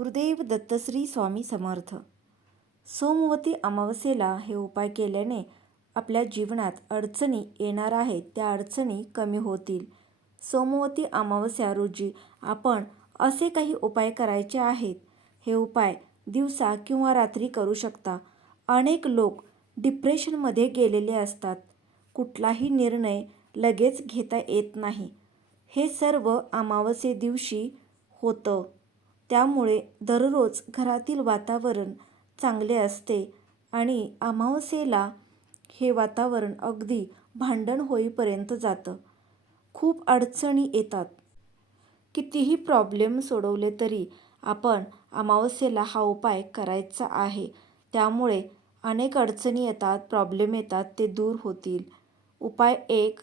गुरुदेव दत्तश्री स्वामी समर्थ. सोमवती अमावस्येला हे उपाय केल्याने आपल्या जीवनात अडचणी येणार आहेत त्या अडचणी कमी होतील. सोमवती अमावस्या रोजी आपण असे काही उपाय करायचे आहेत? हे उपाय दिवसा किंवा रात्री करू शकता. अनेक लोक डिप्रेशनमध्ये गेलेले असतात. कुठलाही निर्णय लगेच घेता येत नाही. हे सर्व अमावस्ये दिवशी होतं. त्यामुळे दररोज घरातील वातावरण चांगले असते आणि अमावस्येला हे वातावरण अगदी भांडण होईपर्यंत जातं. खूप अडचणी येतात. कितीही प्रॉब्लेम सोडवले तरी आपण अमावस्येला हा उपाय करायचा आहे. त्यामुळे अनेक अडचणी येतात प्रॉब्लेम येतात ते दूर होतील. उपाय एक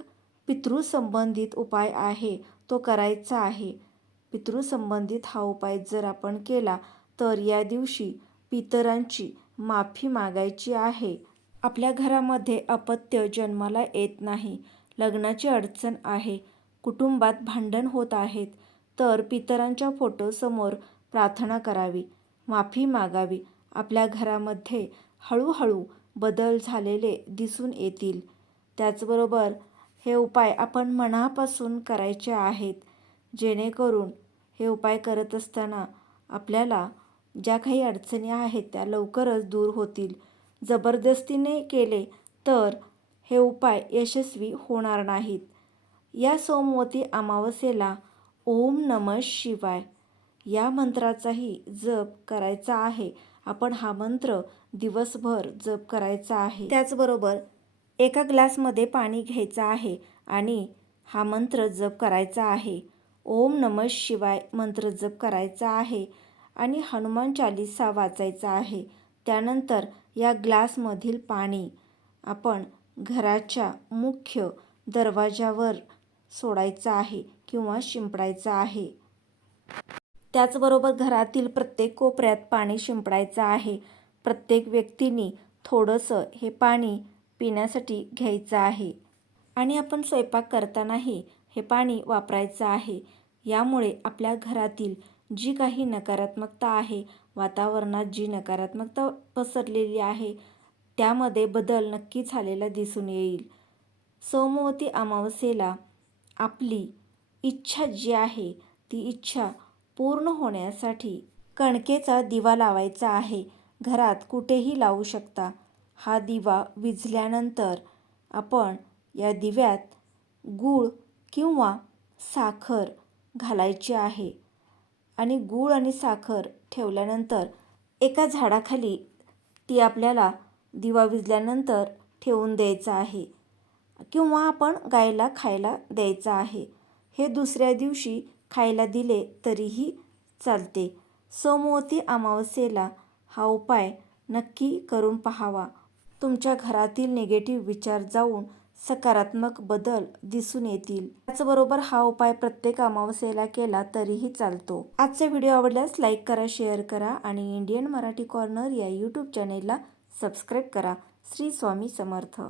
पितृसंबंधित उपाय आहे तो करायचा आहे. पितृसंबंधित हा उपाय जर आपण केला तर या दिवशी पितरांची माफी मागायची आहे. आपल्या घरामध्ये अपत्य जन्माला येत नाही लग्नाची अडचण आहे कुटुंबात भांडण होत आहेत तर पितरांच्या फोटोसमोर प्रार्थना करावी माफी मागावी. आपल्या घरामध्ये हळूहळू बदल झालेले दिसून येतील. त्याचबरोबर हे उपाय आपण मनापासून करायचे आहेत. जेणेकरून हे उपाय करत असताना आपल्याला ज्या काही अडचणी आहेत त्या लवकरच दूर होतील. जबरदस्तीने केले तर हे उपाय यशस्वी होणार नाहीत. या सोमवती अमावस्येला ओम नम शिवाय या मंत्राचाही जप करायचा आहे. आपण हा मंत्र दिवसभर जप करायचा आहे. त्याचबरोबर एका ग्लासमध्ये पाणी घ्यायचं आहे आणि हा मंत्र जप करायचा आहे. ओम नम शिवाय मंत्र जप करायचा आहे आणि हनुमान चालिसा वाचायचा आहे. त्यानंतर या ग्लासमधील पाणी आपण घराच्या मुख्य दरवाजावर सोडायचं आहे किंवा शिंपडायचं आहे. त्याचबरोबर घरातील प्रत्येक कोपऱ्यात पाणी शिंपडायचं आहे. प्रत्येक व्यक्तीने थोडंसं हे पाणी पिण्यासाठी घ्यायचं आहे. आणि आपण स्वयंपाक करतानाही हे पाणी वापरायचं आहे. यामुळे आपल्या घरातील जी काही नकारात्मकता आहे वातावरणात जी नकारात्मकता पसरलेली आहे त्यामध्ये बदल नक्की झालेला दिसून येईल. सोमवती अमावस्येला आपली इच्छा जी आहे ती इच्छा पूर्ण होण्यासाठी कणकेचा दिवा लावायचा आहे. घरात कुठेही लावू शकता. हा दिवा विझल्यानंतर आपण या दिव्यात गूळ किंवा साखर घालायची आहे. आणि गूळ आणि साखर ठेवल्यानंतर एका झाडाखाली ती आपल्याला दिवा विजल्यानंतर ठेवून द्यायचं आहे. किंवा आपण गायला खायला द्यायचं आहे. हे दुसऱ्या दिवशी खायला दिले तरीही चालते. सोमवती अमावस्येला हा उपाय नक्की करून पाहावा. तुमच्या घरातील निगेटिव्ह विचार जाऊन सकारात्मक बदल दिसून येतील. त्याचबरोबर हा उपाय प्रत्येक अमावस्येला केला तरीही चालतो. आजचा व्हिडिओ आवडल्यास लाईक करा शेअर करा आणि इंडियन मराठी कॉर्नर या यूट्यूब चॅनेलला सबस्क्राईब करा. श्री स्वामी समर्थ.